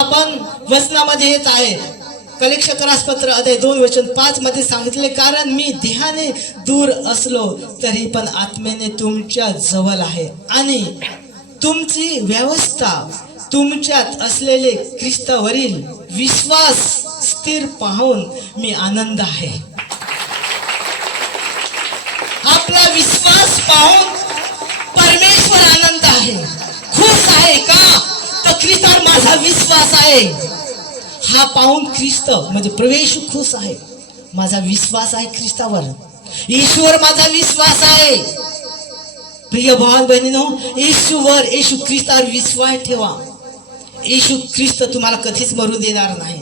आपण वचनामध्ये हेच आहे, कलिक्षकरासपत्र अध्याय 2:5 मध्ये सांगितले, कारण मी देहाने दूर असलो तरी पण आत्मेने तुमच्या जवळ आहे आणि तुमची व्यवस्था तुमच्यात असलेले ख्रिस्तावरील विश्वास स्थिर पाहून मी आनंद आहे. आपला विश्वास पाहून परमेश्वर आनंद आहे, खुश आहे का? तर ख्रिस्तावर माझा विश्वास आहे. हा पाहून ख्रिस्त म्हणजे प्रवेश खुश आहे. माझा विश्वास आहे ख्रिस्तावर, ईश्वर माझा विश्वास आहे. प्रिय भाव बहिणीनो, येशूवर, येशू ख्रिस्तावर विश्वास ठेवा. येशू ख्रिस्त तुम्हाला कधीच मरू देणार नाही,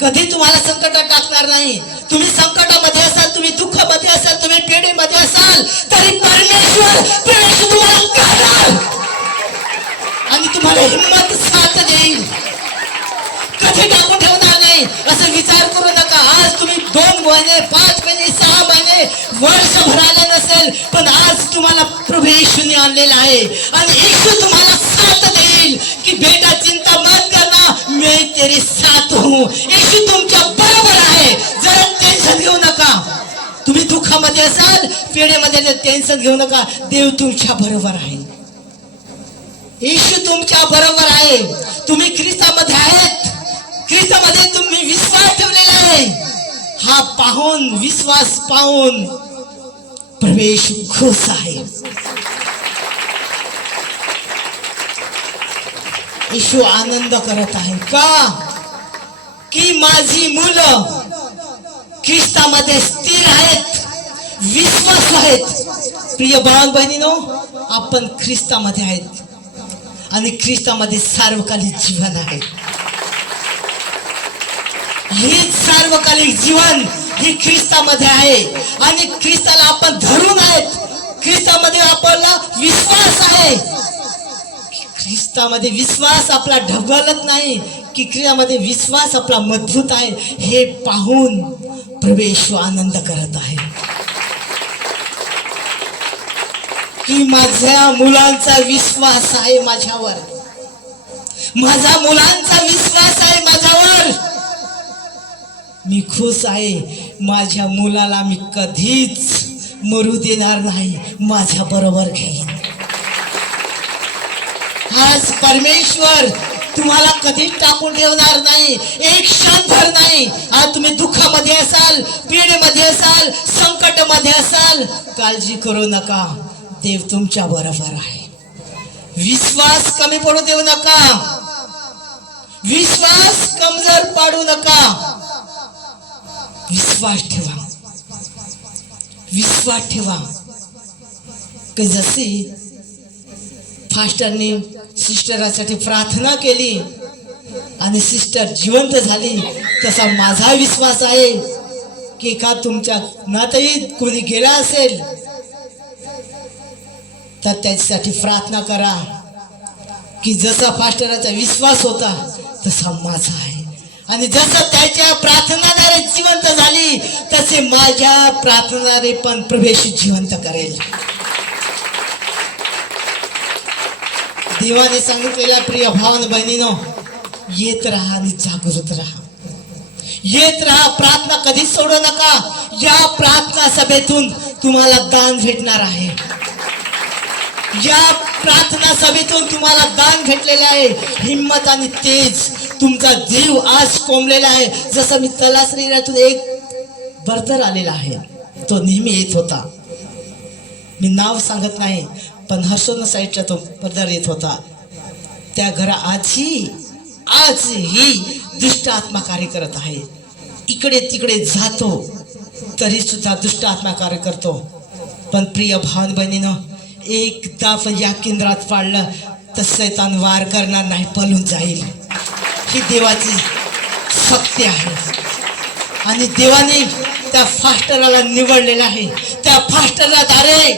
कधी तुम्हाला संकटात टाकणार नाही. तुम्ही संकटामध्ये असाल, तुम्ही दुःखामध्ये असाल, तुम्ही पेढेमध्ये असाल, तरी परमेश्वर तुम्हाला काढणार आणि तुम्हाला हिम्मत साथ देईल, कधी टाकून ठेवणार नाही. असं विचार करू नका. आज तुम्ही 2 महिने, 5 महिने, 6 महिने, वर्षभर आले नसेल, पण आज तुम्हाला प्रभू येशूने आणलेला आहे आणि येशू तुम्हाला साथ देईल की बेटा चिंता मत करना, मैं तेरे साथ हूं. येशू तुमच्या बरोबर आहे. जरा टेन्शन घेऊ नका. तुम्ही दुःखामध्ये असाल, पेढेमध्ये टेन्शन घेऊ नका. देव तुमच्या बरोबर आहे, येशू तुमच्या बरोबर आहे. तुम्ही ख्रिस्तामध्ये आहेत, ख्रिस्तामध्ये तुम्ही विश्वास ठेवलेला आहे. हा पाहून, विश्वास पाहून प्रवेश खुश आहे. येशू आनंद करत आहे का? की माझी मुलं ख्रिस्तामध्ये स्थिर आहेत, विश्वास आहेत. प्रिय भाव बहिणीनो, आपण ख्रिस्तामध्ये आहेत आणि ख्रिस्तामध्ये सार्वकालिक जीवन आहे. हे सार्वकालिक जीवन हे ख्रिस्तामध्ये आहे आणि ख्रिस्ताला आपण धरून आहेत. ख्रिस्तामध्ये आपला विश्वास आहे. ख्रिस्तामध्ये विश्वास आपला ढबळत नाही, की ख्रिस्तामध्ये विश्वास आपला मजबूत आहे. हे पाहून प्रभू आनंद करत आहे की माझ्या मुलांचा विश्वास आहे माझ्यावर, माझ्या मुलांचा विश्वास आहे माझ्यावर. मी खुश आहे. माझ्या मुलाला मी कधीच मरू देणार नाही, माझ्या बरोबर घेईन. आज परमेश्वर तुम्हाला कधीच टाकून ठेवणार नाही, एक क्षणभर नाही. आज तुम्ही दुःखामध्ये असाल, पीडेमध्ये असाल, संकटामध्ये असाल, काळजी करू नका. देव तुमच्या बरोबर आहे. विश्वास कमी पडू देऊ नका, विश्वास कमजोर पाडू नका. विश्वास ठेवा, विश्वास ठेवा. की जशी फास्टरने सिस्टरासाठी प्रार्थना केली आणि सिस्टर जिवंत झाली, तसा माझा विश्वास आहे की का तुमच्या नातही कोणी गेला असेल तर त्याच्यासाठी प्रार्थना करा की जसा फास्टराचा विश्वास होता तसा माझा आहे. आणि जसं त्याच्या प्रार्थनाद्वारे जिवंत झाली, तसे माझ्या प्रार्थनाद्वारे पण प्रभू जिवंत करेल. देवाने सांगितलेल्या प्रिय भावन बहिणीनो, येत राहा आणि जागृत राहा, येत राहा. प्रार्थना कधीच सोडू नका. या प्रार्थना सभेतून तुम्हाला दान भेटणार आहे. या प्रार्थना सभेतून तुम्हाला दान भेटलेले आहे. हिम्मत आणि तेज, तुमचा जीव आज कोंबलेला आहे. जसं मी तलासरीतून एक बर्तर आलेला आहे, तो नेहमी येत होता. मी नाव सांगत नाही, पण हर्षोन साईडचा तो बर्तर येत होता. त्या घरा आजही दुष्ट आत्मा कार्य करत आहे. इकडे तिकडे जातो तरी सुद्धा दुष्ट आत्मा कार्य करतो. पण प्रिय भावन बहिणीनं, एकदा पण या केंद्रात पाडलं तर शैतान वार करणार नाही, पळून जाईल. ही देवाची शक्ती आहे आणि देवाने त्या फास्टरला निवडलेलं आहे. त्या फास्टरला द्वारे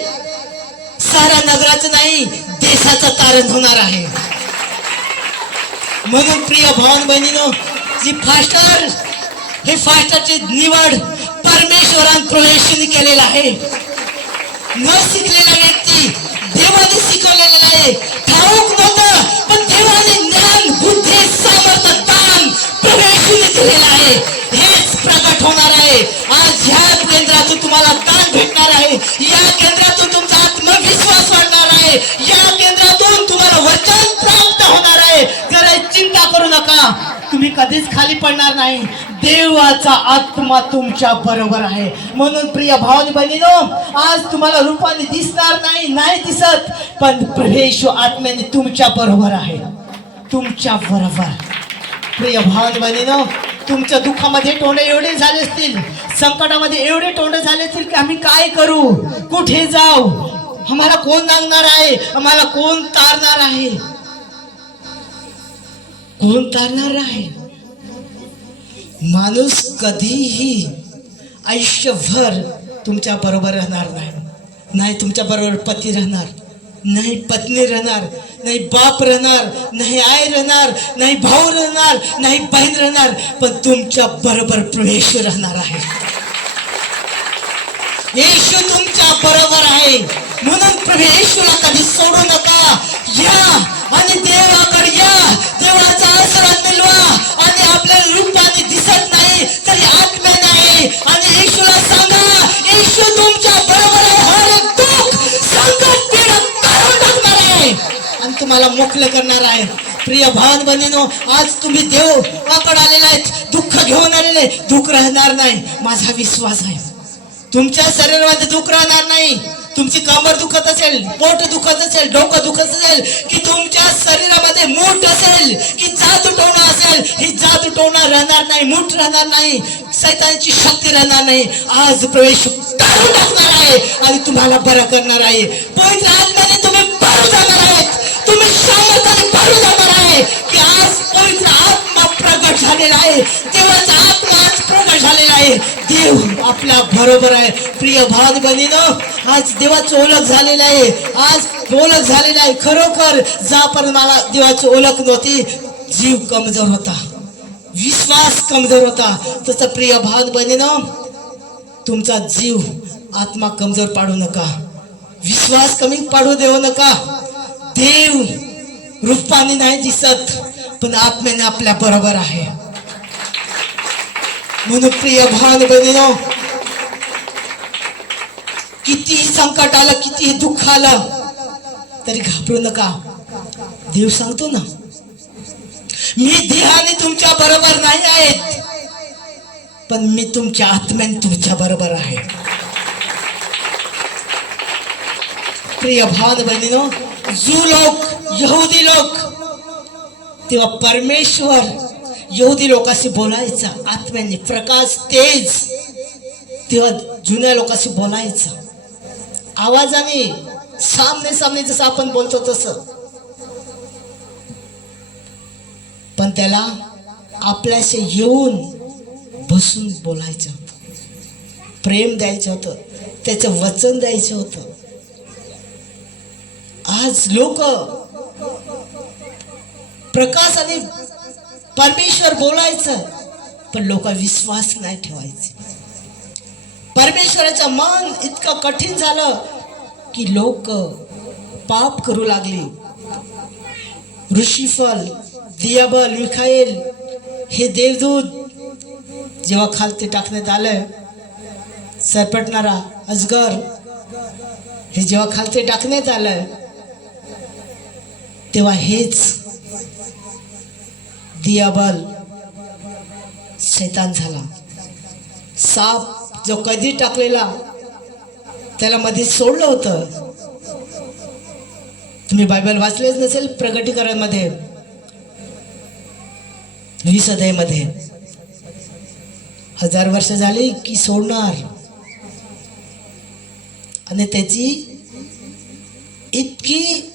सारा नगराचं नाही, देशाचं तारण होणार आहे. म्हणून प्रिय भावन बहिणीनो, जी फास्टर, हे फास्टरची निवड परमेश्वरान प्रवेशाने केलेला आहे. न शिकलेला व्यक्ती देवाने शिकवलेला आहे. ठाऊक नव्हतं, पण देवाने ज्ञान, बुद्धी, सामर्थ्य करू नका, तुम्ही कधीच खाली पडणार नाही. देवाचा आत्मा तुमच्या बरोबर आहे. म्हणून प्रिय भावानी बहिणीनो, आज तुम्हाला रूपाने दिसणार नाही दिसत, पण प्रभू आत्म्याने तुमच्या बरोबर आहे, तुमच्या बरोबर. प्रिय भावानी बहिणीनो, तुमच्या दुःखामध्ये तोंड एवढे झाले असतील, संकटामध्ये एवढे तोंड झाले असतील की आम्ही काय करू, कुठे जाऊ, आम्हाला कोण सांगणार आहे, आम्हाला कोण तारणार आहे, कोण तारणार आहे. माणूस कधीही आयुष्यभर तुमच्या बरोबर राहणार नाही तुमच्या बरोबर पती राहणार, नाही पत्नी राहणार, नाही बाप राहणार, नाही आई राहणार, नाही भाऊ राहणार, नाही बहीण राहणार, पण तुमच्या बरोबर प्रभू राहणार आहे. येशू तुमच्या बरोबर आहे. म्हणून प्रभू येशूला कधी सोडू नका. या आणि देवाकडे या, देवाचा आशीर्वाद मिळवा. आणि आपल्या रूपाने दिसत नाही तरी आत्म्याने आहे. आणि येशूला सांगा, येशू तुमच्या बरोबर आहे. हर एक दुःख, संकट, पीडा काढून टाकणार आहे आणि तुम्हाला मोकळं करणार आहे. प्रिय भावन बहिणीनो, आज तुम्ही देवाकडे आलेले आहेत, दुःख घेऊन आलेले, दुःख राहणार नाही. माझा विश्वास आहे तुमच्या शरीरामध्ये दुःख राहणार नाही. तुमची कमर दुखत असेल, पोट दुखत असेल, डोकं दुखत असेल, की तुमच्या शरीरामध्ये मूठ असेल, की जात उठवणं असेल, ही जात उठवणं राहणार नाही, मूठ राहणार नाही, शैतानाची शक्ती राहणार नाही. आज प्रवेश काढून टाकणार आहे आणि तुम्हाला बरं करणार आहे. पवित्र आत्म्याने तुम्ही भरून जाणार आहेत, तुम्ही सामर्थ्याने भरून जाणार आहे. की आज पवित्र आत्मा प्रगट झालेला आहे, देवाचा आत्मा आज प्रगट झालेला आहे. देव आपल्या बरोबर आहे. प्रिय भाव बहिणीनो, आज देवाची ओळख झालेली आहे, आज ओळख झालेली आहे. खरोखर ज्यापर्यंत मला देवाची ओळख नव्हती, जीव कमजोर होता, विश्वास कमजोर होता. तसं प्रिय भाव बहिणीनो, तुमचा जीव आत्मा कमजोर पाडू नका, विश्वास कमी पाडू देऊ नका. देव रूपाने नाही दिसत, पण आत्म्याने आपल्या बरोबर आहे. म्हणून प्रिय भाव बहिणीनो, कितीही संकट आलं, कितीही दुःख आलं तरी घाबरू नका. देव सांगतो ना, मी देहाने तुमच्या बरोबर नाही आहेत, पण मी तुमच्या आत्म्याने तुमच्या बरोबर आहे. प्रिय भाव बहिणीनो, जो लोक यहुदी लोक, तेव्हा परमेश्वर यहुदी लोकांशी बोलायचा आत्म्याने, प्रकाश तेज, तेव्हा जुन्या लोकांशी बोलायचा आवाजाने, सामने जसं आपण बोलतो तसं. पण त्याला आपल्याशी येऊन बसून बोलायचं, प्रेम द्यायचं होतं, त्याचं वचन द्यायचं होतं. आज लोक प्रकाश आणि परमेश्वर बोलायचं, पण लोक विश्वास नाही ठेवायचे. परमेश्वराचं मन इतकं कठीण झालं की लोक पाप करू लागले. ऋषिफल, दियाबल, मिखाएल हे देवदूत जेव्हा खालती टाकण्यात आलं, सरपटणारा अजगर हे जेव्हा खालती टाकण्यात आलं, तेव्हा हेच दियाबल शैतान झाला. साप जो कधी टाकलेला त्याला मध्ये सोडलं होतं. तुम्ही बायबल वाचलेच नसेल, प्रगटीकरण मध्ये 20 अध्यायामध्ये 1000 वर्ष झाली की सोडणार, आणि त्याची इतकी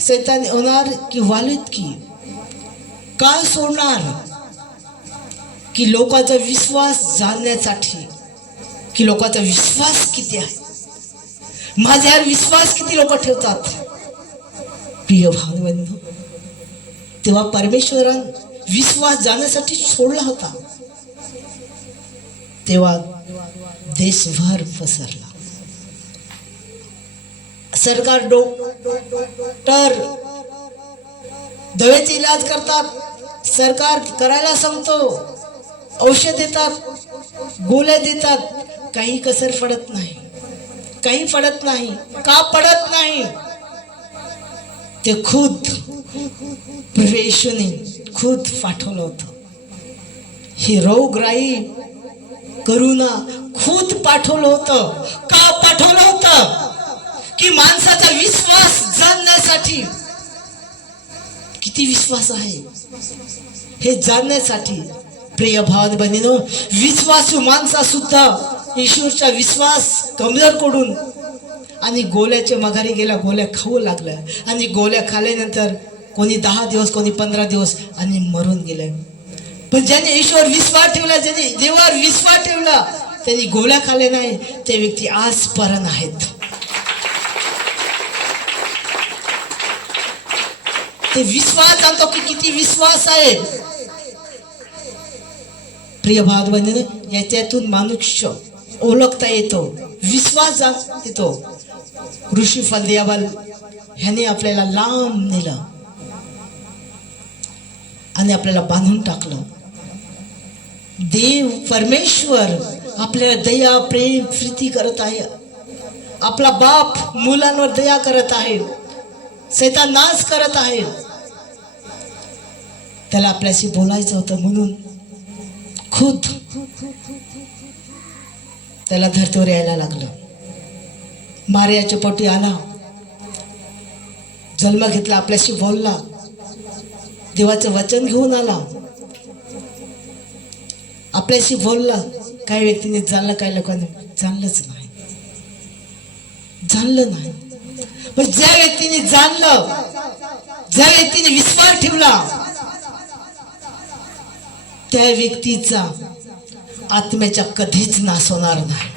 शैतान होणार की वालीत की का सोडणार, की लोकांचा विश्वास जाणण्यासाठी, की लोकांचा विश्वास किती आहे, माझ्यावर विश्वास किती लोक ठेवतात. प्रिय भावनांनो, तेव्हा परमेश्वरान विश्वास जाण्यासाठी सोडला होता, तेव्हा देशभर पसरला. सरकार डॉक्टर दवेचे इलाज करतात, सरकार करायला सांगतो, औषध देतात, गोळ्या देतात, काही कसर पडत नाही, काही पडत नाही. का पडत नाही? ते खुद प्रभू येशूने खुद पाठवलं होतं. हे रोगराई करुणा खुद पाठवलं होतं. का पाठवलं होतं? की माणसाचा विश्वास जाणण्यासाठी. किती विश्वास आहे हे जाणण्यासाठी. प्रिय भाव बहिणीनो, विश्वासू माणसा सुद्धा ईश्वरचा विश्वास कमजोर करून आणि गोल्याच्या माघारी गेला, गोल्या खाऊ लागला. आणि गोल्या खाल्ल्यानंतर कोणी 10 दिवस, कोणी 15 दिवस आणि मरून गेले. पण ज्याने ईश्वर विश्वास ठेवला, ज्याने देवावर विश्वास ठेवला, त्यांनी गोळ्या खाल्ल्या नाही, ते व्यक्ती आजपर्यंत आहेत. ते विश्वास सांगतो की किती विश्वास आहे. प्रिय भाव बहिणीने, याच्यातून मनुष्य ओळखता येतो, विश्वास येतो. ऋषी फलदेवाल ह्याने आपल्याला लांब नेलं आणि आपल्याला बांधून टाकलं. देव परमेश्वर आपल्याला दया प्रेम प्रीती करत आहे. आपला बाप मुलांवर दया करत आहे. सैतान नाश करत आहे. त्याला आपल्याशी बोलायचं होतं म्हणून खुद त्याला धरतीवर यायला लागलं. मारियाच्या पोटी आला, जन्म घेतला, आपल्याशी बोलला, देवाचं वचन घेऊन आला, आपल्याशी बोलला. काही व्यक्तीने जाणलं, काही लोकांनी जाणलंच नाही, जाणलं नाही. पण ज्या व्यक्तीने जाणलं, ज्या व्यक्तीने विश्वास ठेवला, त्या व्यक्तीचा आत्म्याचा कधीच नाश होणार नाही,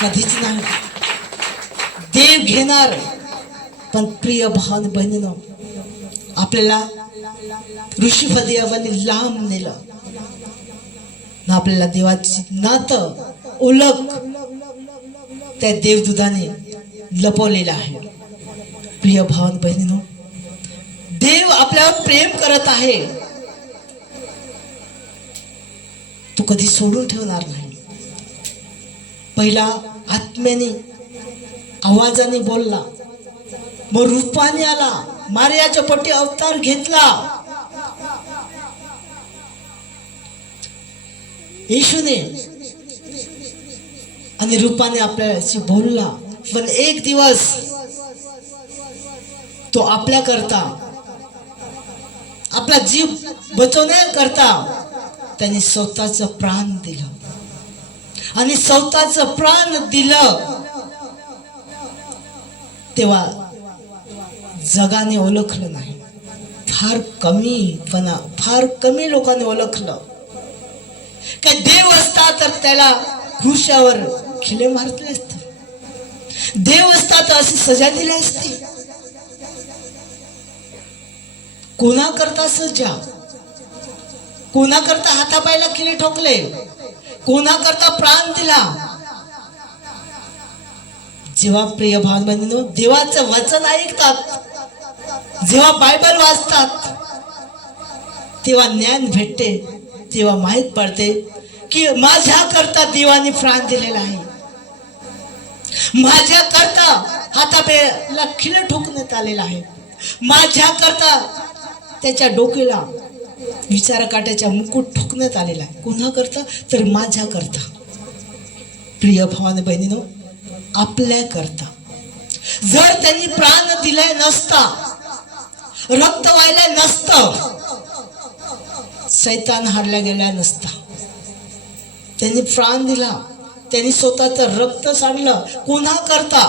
कधीच नाही. देव घेणार. पण प्रिय भाव बहिणीनो, आपल्याला ऋषी फलदेवाने लांब नेलं ना. आपल्याला देवाची नातं ओळख त्या देवदूताने लपवलेलं आहे. प्रिय भाव बहिणीनो, देव आपल्यावर प्रेम करत आहे. तो कधी सोडून ठेवणार नाही. पहिला आत्म्याने आवाजाने बोलला, मग रूपाने आला, मारियाच्या पोटी अवतार घेतला. येशूने आणि रूपाने आपल्याशी बोलला. पण एक दिवस तो आपल्या करता, आपला जीव बचवण्याकरता त्याने स्वतःचं प्राण दिलं. आणि स्वतःचं प्राण दिलं तेव्हा जगाने ओळखलं नाही. फार कमी लोकांनी ओळखलं. काय देव असता तर त्याला घुशावर खिले मारले असते. देव असता तर अशी सजा दिली असती. कोणाकरता सजा, कोणाकरता हातापायला खिले ठोकले, कोणाकरता प्राण दिला. जेव्हा प्रिय भाव बहिणींनो देवाचं वचन ऐकतात, जेव्हा बायबल वाचतात, तेव्हा ज्ञान भेटते. तेव्हा माहित पडते की माझ्या करता देवाने प्राण दिलेला आहे. माझ्या करता हातापायाला खिळे ठोकण्यात आलेला आहे. माझ्या करता त्याच्या डोक्याला विचार काट्याचा मुकुट ठोकण्यात आलेला आहे. कोणा करता तर माझ्या करता. प्रिय भावाने बहिणीनो, आपल्या करता. जर त्यांनी प्राण दिलाय नसता, रक्त व्हायला नसतं, सैतान हारला गेला नसता. त्यांनी प्राण दिला, त्यांनी स्वतःचं रक्त सांडलं. कोणा करता?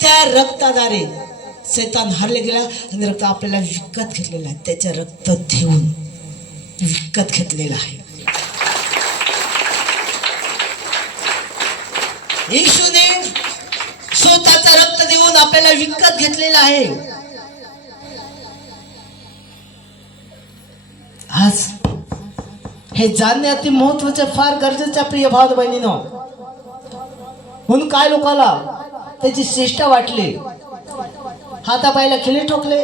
त्या रक्ताद्वारे सैतान हारले गेला आणि रक्त आपल्याला विकत घेतलेला आहे. त्याचं रक्त देऊन विकत घेतलेला आहे. येशूने स्वतःचं रक्त देऊन आपल्याला विकत घेतलेला आहे. आज हे जाणणे अति महत्वाचं, फार गरजेचं प्रिय भाव बहिणीनो. म्हणून काय लोकांना त्याची चेष्टा वाटली, हातापायला खिळे ठोकले,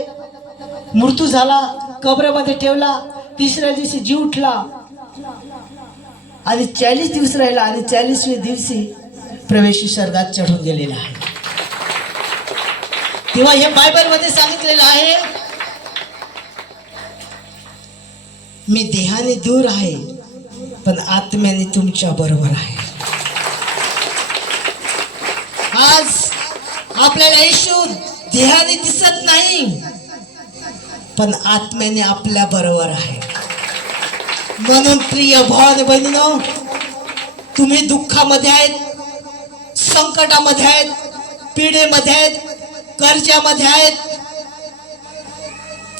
मृत्यू झाला, कब्रामध्ये ठेवला, तिसऱ्या दिवशी जीव उठला आणि 40 दिवस राहिला आणि 40व्या दिवशी प्रवेश स्वर्गात चढून गेलेला आहे. तेव्हा हे बायबल मध्ये सांगितलेलं आहे मी देहाने दूर आहे पण आत्म्याने तुमच्या बरोबर आहे. आज आपल्याला येशू देहाने दिसत नाही पण आत्म्याने आपल्या बरोबर आहे. म्हणून प्रिय भाव बहिणीनो, तुम्ही दुःखामध्ये आहेत, संकटामध्ये आहेत, पीडेमध्ये आहेत, कर्जामध्ये आहेत,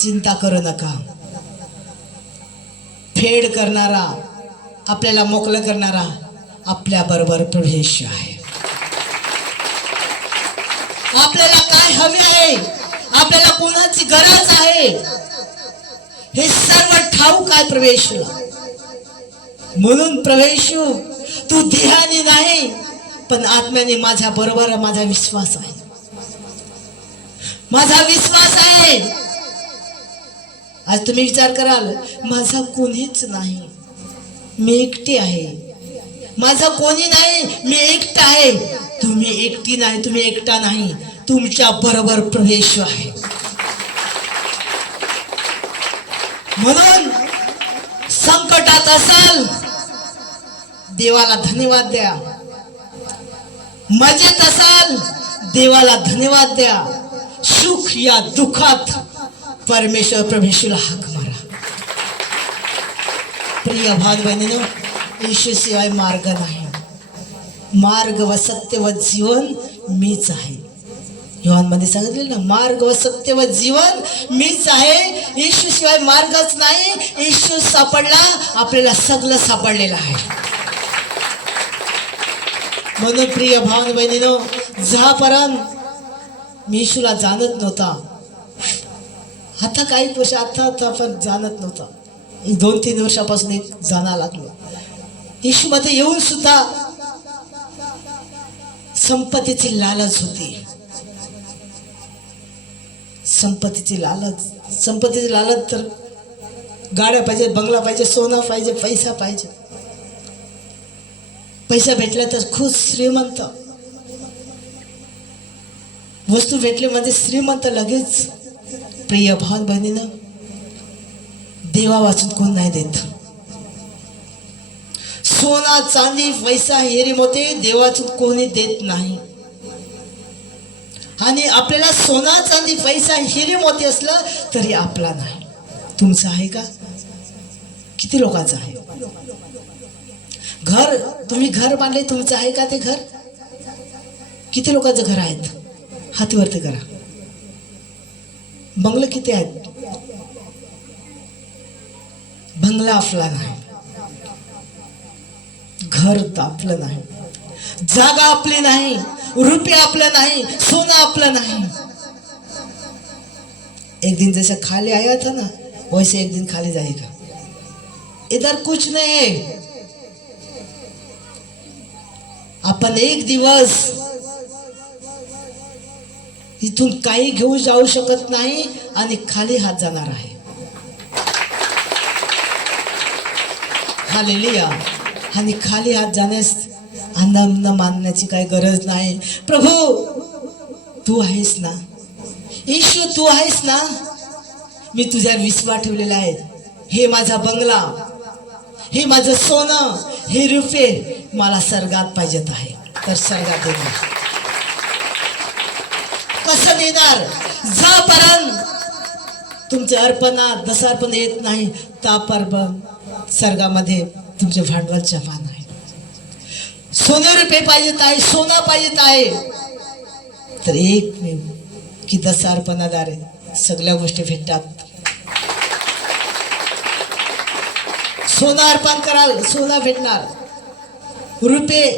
चिंता करू नका. फेड करणारा, आपल्याला मोकळं करणारा आपल्या बरोबर प्रवेश आहे. आपल्याला काय हवे आहे, आपल्याला कोणाची गरज आहे, हे सर्व ठाऊक आहे प्रवेशला. म्हणून प्रवेशू, तू देहाने नाही पण आत्म्याने माझ्या बरोबर, माझा विश्वास आहे, माझा विश्वास आहे. आज तुम्ही विचार कराल, माझा कोणीच नाही, मी एकटी आहे, माझा कोणी नाही, मी एकटा आहे. तुम्ही एकटी नाही, तुम्ही एकटा नाही, तुमच्या बरोबर प्रवेश आहे. म्हणून संकटात असाल, देवाला धन्यवाद द्या. मजेत असाल, देवाला धन्यवाद द्या. सुख या दुःखात परमेश्वर प्रभूला हाक मारा. प्रिय भाव बहिणीनो, येशूशिवाय मार्ग नाही. मार्ग व सत्य व जीवन मीच आहे. योहान मध्ये सांगितलेलं ना, मार्ग व सत्य व जीवन मीच आहे. येशूशिवाय मार्गच नाही. येशू सापडला, आपल्याला सगळं सापडलेलं आहे. म्हणून प्रिय भाव बहिणीनो, ज्यापर्यंत मी येशूला जाणत नव्हता, आता काही वर्ष आता पण जाणत नव्हता, 2-3 वर्षापासून एक जाणं लागलो. येशू मध्ये येऊन सुद्धा संपत्तीची लालच होती. संपत्तीची लालच तर गाड्या पाहिजे, बंगला पाहिजे, सोनं पाहिजे, पैसा पाहिजे. पैसा भेटला तर खूप श्रीमंत, वस्तू भेटले म्हणजे श्रीमंत लगेच. प्रिय भाव बहिणीनं, देवा वाचून कोण नाही देत. सोना चांदी पैसा हेरी मोते देवाचून कोणी देत नाही. आणि आपल्याला सोना चांदी पैसा हिरे मोती असलं तरी आपला नाही. तुमचं आहे का? किती लोकांचं आहे? घर, तुम्ही घर बांधले, तुमचं आहे का ते घर? किती लोकांचं घर आहेत? हातीवरती करा. बंगले किती आहेत? बंगला आपला नाही, घर आपलं नाही, जागा आपली नाही, रुपये आपलं नाही, सोना आपलं नाही. एक दिन जैसे खाली आया था ना, वैसे एक दिन खाली जाएगा. इधर कुछ नहीं है. आपण एक दिवस इथून काही घेऊ जाऊ शकत नाही आणि खाली हात जाणार आहे. हालेलुया. आणि खाली हात जाण्यास आनंद मानण्याची काही गरज नाही. प्रभू तू आहेस ना, येशू तू आहेस ना, मी तुझ्यावर विश्वास ठेवलेला आहे. हे माझा बंगला, हे माझं सोनं, हे रुपये मला स्वर्गात पाहिजेत आहे, तर स्वर्गात देणार. कसं देणार? जोपर्यंत तुमचे अर्पणा दशार्पण येत नाही, त्यापर्यंत स्वर्गामध्ये तुमचे भांडवल जमा नाही. सोने रुपये पाहिजेत आहे, सोनं पाहिजेत आहे, तर एक की दशार्पणाद्वारे सगळ्या गोष्टी भेटतात. सोनं अर्पण कराल, सोनं भेटणार. रुपये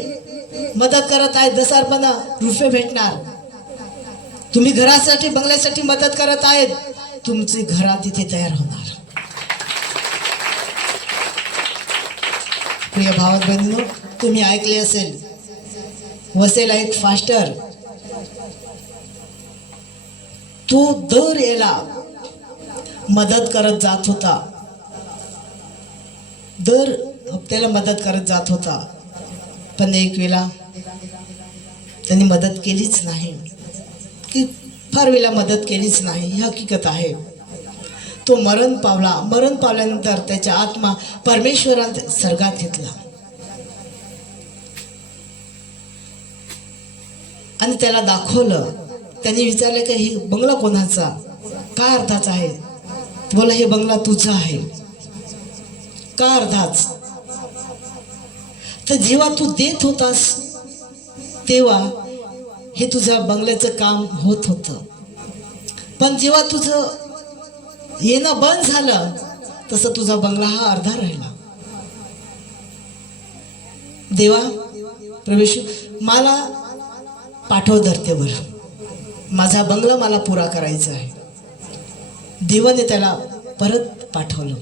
मदत करत आहे, दशार्पणा, रुपये भेटणार. तुम्ही घरासाठी बंगल्यासाठी मदत करत आहेत, तुमचे घरात इथे तयार होणार. प्रिय भाव बहिणींनो, तुम्ही ऐकले असेल, वसेला एक फास्टर, तो दर याला मदत करत जात होता, दर हप्त्याला मदत करत जात होता. पण एक वेळा त्यांनी मदत केलीच नाही, की फार वेळा मदत केलीच नाही, ही हकीकत आहे. तो मरण पावला. मरण पावल्यानंतर त्याचा आत्मा परमेश्वराने स्वर्गात घेतला आणि त्याला दाखवलं. त्यांनी विचारलं की हे बंगला कोणाचा, काय अर्थाचा आहे. बोला हे बंगला तुझा आहे. का अर्थाच. तर जेव्हा तू देत होतास तेव्हा हे तुझ्या बंगल्याचं काम होत होतं, पण जेव्हा तुझं येणं बंद झालं तसं तुझा बंगला हा अर्धा राहिला. देवा प्रवेश मला पाठव धरतेवर, माझा बंगला मला पुरा करायचा आहे. देवाने त्याला परत पाठवलं.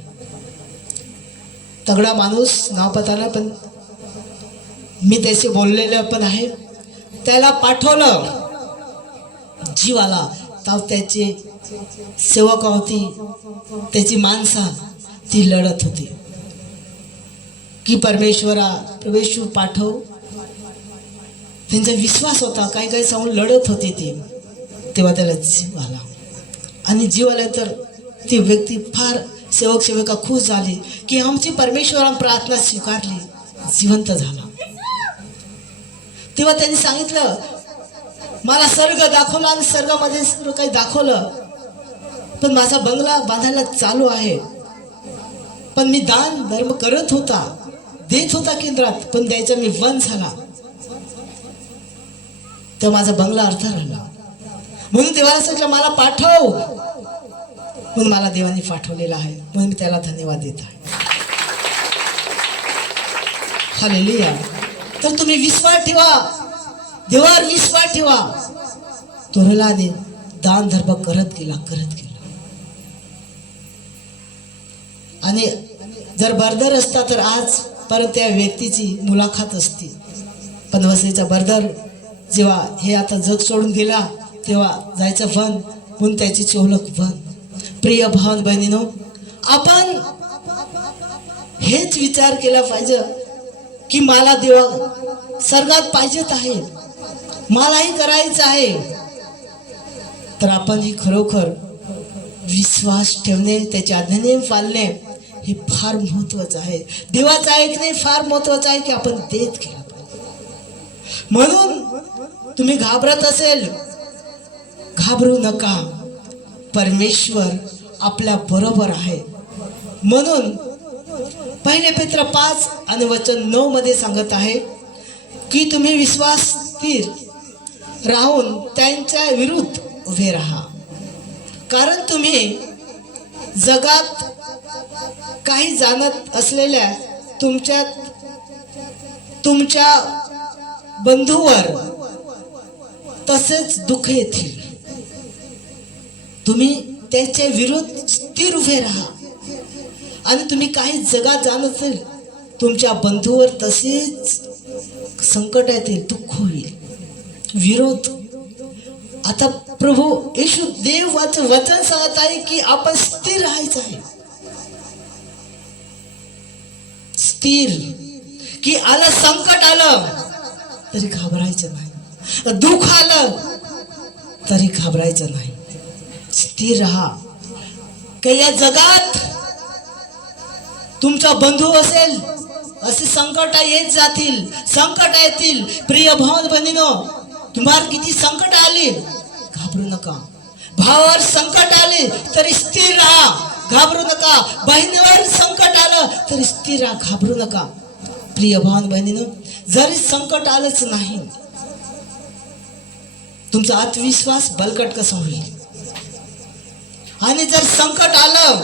तगडा माणूस नाव पताला, पण मी त्याशी बोललेलं पण आहे. त्याला पाठवलं. जीवाला तर त्याचे सेवक होती, त्याची माणसा ती लढत होती की परमेश्वरा प्रवेश पाठव. त्यांचा विश्वास होता, काही काही सांगून लढत होती ती. तेव्हा त्याला जीव आला आणि जीव आला तर ती व्यक्ती फार सेवक सेविका खुश झाली की आमची परमेश्वराने प्रार्थना स्वीकारली, जिवंत झाला. तेव्हा त्यांनी सांगितलं मला स्वर्ग दाखवला आणि स्वर्गामध्ये सर्व काही दाखवलं, पण माझा बंगला बांधायला चालू आहे. पण मी दान धर्म करत होता, देत होता केंद्रात, पण द्यायचा मी बंद झाला, तर माझा बंगला अर्धा राहिला. म्हणून देवाला सांगितलं मला पाठव. म्हणून मला देवाने पाठवलेला आहे, म्हणून मी त्याला धन्यवाद देत आहे. हालेलुया. तर तुम्ही विश्वास ठेवा, देवावर विश्वास ठेवा. तोरलाने दान धर्म करत गेला. आणि जर बर्दर असता तर आज परत त्या व्यक्तीची मुलाखत असती. पण वसईचा बर्दर जेव्हा हे आता जग सोडून गेला तेव्हा जायचं बंद, म्हणून त्याची चोलक बंद. प्रिय भावन बहिणीनो, आपण हेच विचार केला पाहिजे की मला देवा स्वर्गात पाहिजेत आहे, मलाही करायचं आहे. तर आपण ही खरोखर विश्वास ठेवणे, त्याचे आज्ञाने पाळणे हे फार महत्वाचं आहे. देवाचं ऐकणे फार महत्वाचं आहे की आपण देत केलं पाहिजे. म्हणून तुम्ही घाबरत असेल, घाबरू नका. परमेश्वर आपल्या बरोबर आहे. म्हणून पहिले पेत्र 5 आणि वचन 9 मध्ये सांगत आहे की तुम्ही विश्वास स्थिर राहून त्यांच्या विरुद्ध उभे राहा, कारण तुम्ही जगात काही जाणत असलेल्या तुमच्या बंधूवर तसेच दुःख येतील. तुम्ही त्याच्या विरुद्ध स्थिर उभे राहा. आणि तुम्ही काही जगात जाणत असेल तुमच्या बंधूवर तसेच संकट येतील, दुःख होईल, विरोध. आता प्रभू येशू देवाचं वचन सांगत आहे की आपण स्थिर राहायचं आहे. स्थिर की आलं संकट आलं तरी घाबरायचं नाही, दुःख आलं तरी घाबरायचं नाही. स्थिर राहा. काही या जगात तुमचा बंधू असेल, असे संकट येत जातील, संकट येतील. प्रिय भाव बहिणीनो, तुम्हाला किती संकट आली घाबरू नका. भावावर संकट आले तरी स्थिर राहा, घाबरू नका. बहिणीवर संकट आलं तरी स्थिर राहा, घाबरू नका. प्रिय भाव बहिणीनो, जरी संकट आलंच नाही, तुमचा आत्मविश्वास बलकट कसा होईल. आणि जर संकट आलं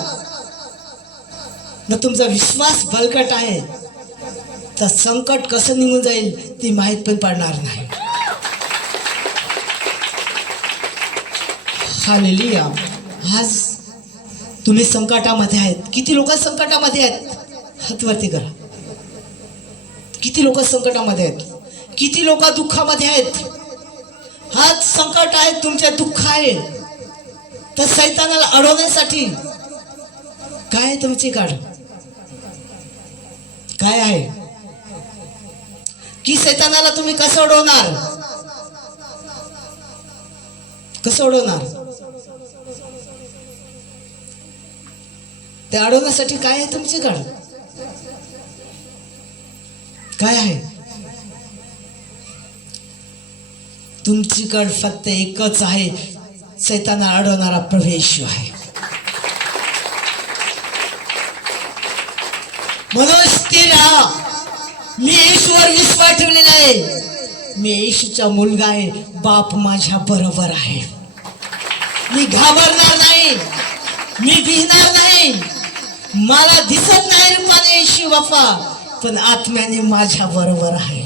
ना तुमचा विश्वास बलकट आहे तर संकट कसं निघून जाईल ती माहीत पण पडणार नाही. हालेलुया. आज तुम्ही संकटामध्ये आहेत. किती लोक संकटामध्ये आहेत? हात वरती करा. किती लोक संकटामध्ये आहेत? किती लोक दुःखामध्ये आहेत? आज संकट आहे, तुमच्या दुःख आहे, तर सैतानाला अडवण्यासाठी काय तुमची काढ काय आहे की सैतानाला तुम्ही कसं अडवणार? कसं अडवणार? ते अडवण्यासाठी काय आहे तुमच्याकडं? काय आहे तुमच्याकडं? फक्त एकच आहे, सैताना अडवणारा प्रभू येशू आहे. म्हणून स्थिर राहा. मी येशूवर विश्वास ठेवलेला आहे. मी येशूचा मुलगा आहे. बाप माझ्या बरोबर आहे. मी घाबरणार नाही, मी भिणार नाही. मला दिसत नाही रूपाने येशू बाप्पा, पण आत्म्याने माझ्या बरोबर आहे.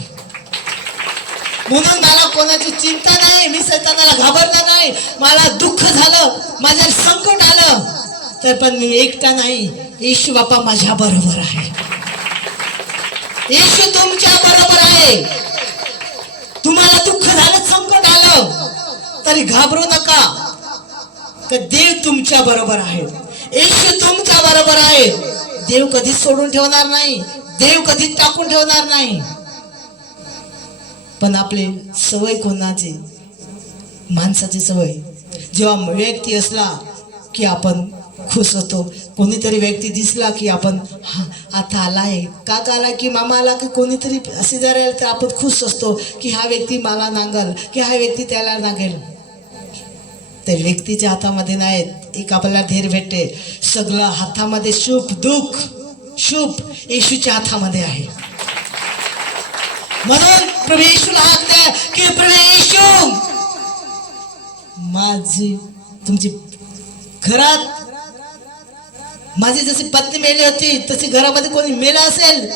म्हणून मला कोणाची चिंता नाही. मी सैतानाला घाबरणार नाही. मला दुःख झालं, माझ्या संकट आलं, तर पण मी एकटा नाही. येशू बाप्पा माझ्या बरोबर आहे. येशू तुमच्या बरोबर आहे. तुम्हाला दुःख झालं, संकट आलं, तरी घाबरू नका. तर देव तुमच्या बरोबर आहे. येशू तुमच्या बरोबर आहे. देव कधीच सोडून ठेवणार नाही. देव कधीच टाकून ठेवणार नाही. पण आपली सवय कोणाची? माणसाची सवय. जेव्हा व्यक्ती असला की आपण खुश होतो. कोणीतरी व्यक्ती दिसला की आपण आता आलाय, काका आला की मामा आला की कोणीतरी असे जर आले तर आपण खुश असतो की हा व्यक्ती मला नांगल, की हा व्यक्ती त्याला नांगेल. त्या व्यक्तीच्या हातामध्ये नाहीत. एक आपल्याला धीर भेटते. सगळं हातामध्ये शुभ दुःख शुभ येशूच्या हातामध्ये आहे. म्हणून प्रभू येशूला हाक द्या की प्रभू येशू, माझी तुमची घरात माझी जशी पत्नी मेली होती तशी घरामध्ये कोणी मेला असेल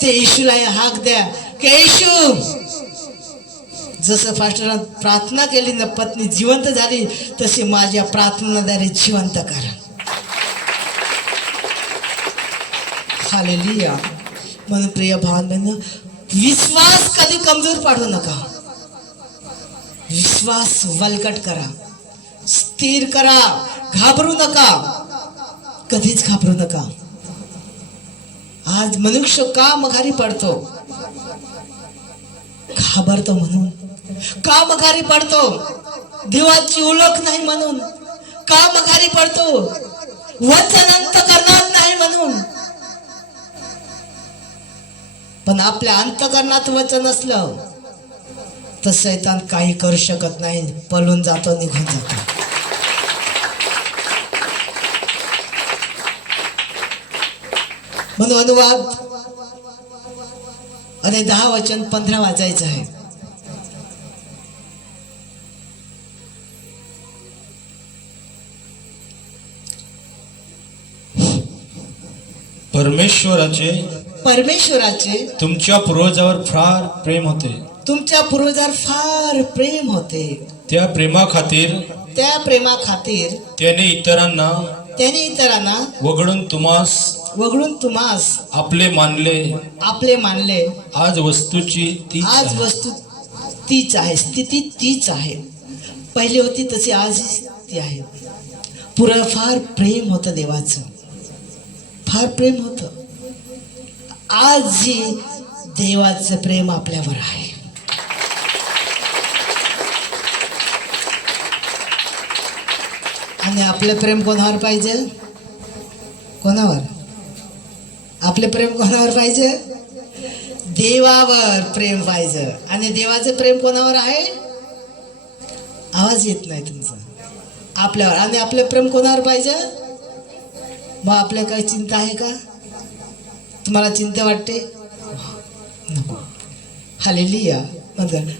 ते येशूला हाक द्या की येशू, जसं फास्टरात प्रार्थना केली ना पत्नी जिवंत झाली, तशी माझ्या प्रार्थनाद्वारे जिवंत करा. हालेलुया. म्हणून प्रिय भावांनो, विश्वास कधी कमजोर पाडू नका. विश्वास बलकट करा, स्थिर करा. घाबरू नका, कधीच घाबरू नका. आज मनुष्य का मघारी पडतो? घाबरतो म्हणून. का मघारी पडतो? देवाची ओळख नाही म्हणून. का मघारी पडतो? वचन अंतकरणात नाही म्हणून. पण आपल्या अंतकरणात वचन असलं तर शैतान काही करू शकत नाही. पळून जातो, निघून जातो. म्हणून अनुवाद आणि 10 वचन 15 वाचायचं आहे. परमेश्वराचे तुमच्या पूर्वजावर फार प्रेम होते. तुमच्या पूर्वजावर फार प्रेम होते. त्या प्रेमाखातीर त्याने इतरांना वगळून तुम्हास आपले मानले. आज वस्तू तीच आहे. स्थिती तीच आहे. पहिली होती तशी आज ती आहे. पुरं फार प्रेम होतं देवाचं, फार प्रेम होतं. आजही देवाचं प्रेम आपल्यावर आहे. आणि आपलं प्रेम कोणावर पाहिजे? कोणावर? आपले प्रेम कोणावर पाहिजे? देवावर प्रेम पाहिजे. आणि देवाचं प्रेम कोणावर आहे? आवाज येत नाही तुमचा. आपल्यावर. आणि आपलं प्रेम कोणावर पाहिजे? मग आपल्या काही चिंता आहे का? तुम्हाला चिंता वाटते? नको. हालेलुया. हालेलुया.